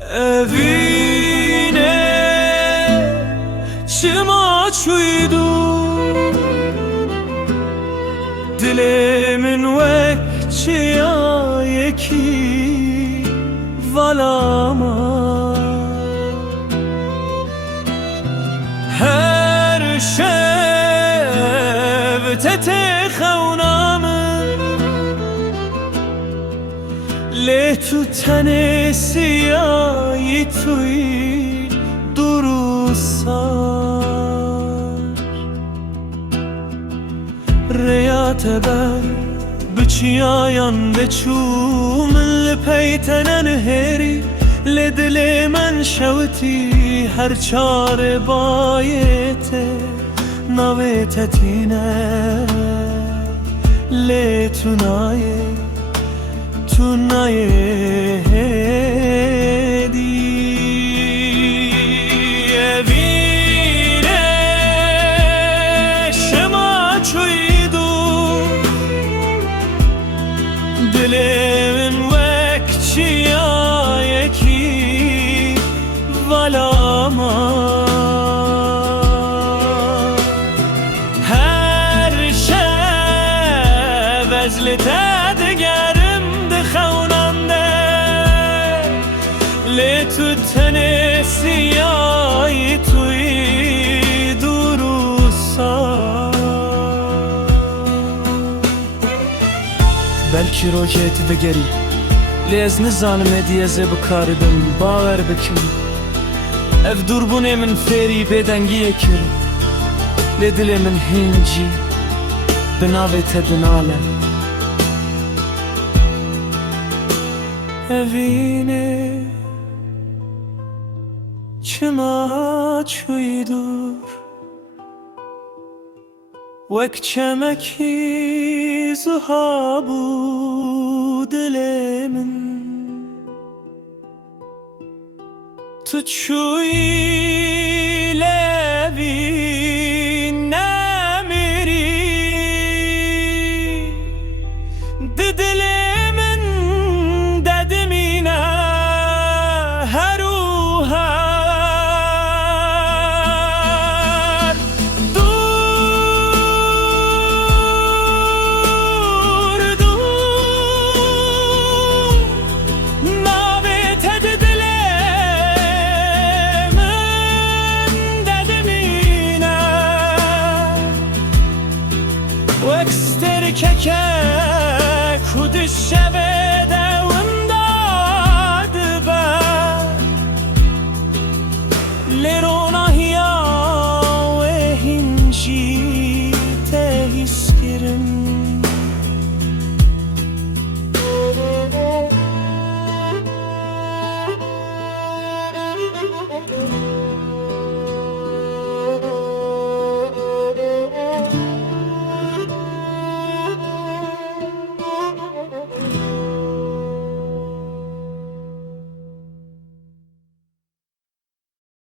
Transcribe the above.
evine çima çuydu dilimin ve çiyayeki valama her şev tete خونامن لی تو تن سیایی توی دروسار ریات بر بچیاین بچوم لپیتنن هری لدل من شوتی هر چار بایته نویتتینه لی تونایه دی evine شما çuydu dilimin vek çiyayeki valama her şev ezlite digerim de خوننده لی تو تن سیایی توی بلکی روکیتی دگری لی از نزانم هدیه بکاری بم باور بکن اف دوربونه من فری بدنگیه کرد لی دل من هنجی بناوی تدناله evine çima çuydur vek çemeki zuhabu dilimin tu çuy levi